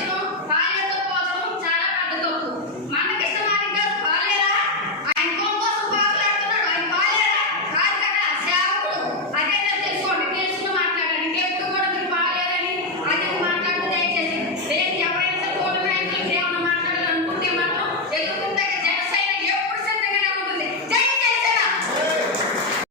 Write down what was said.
Senhor. Pai,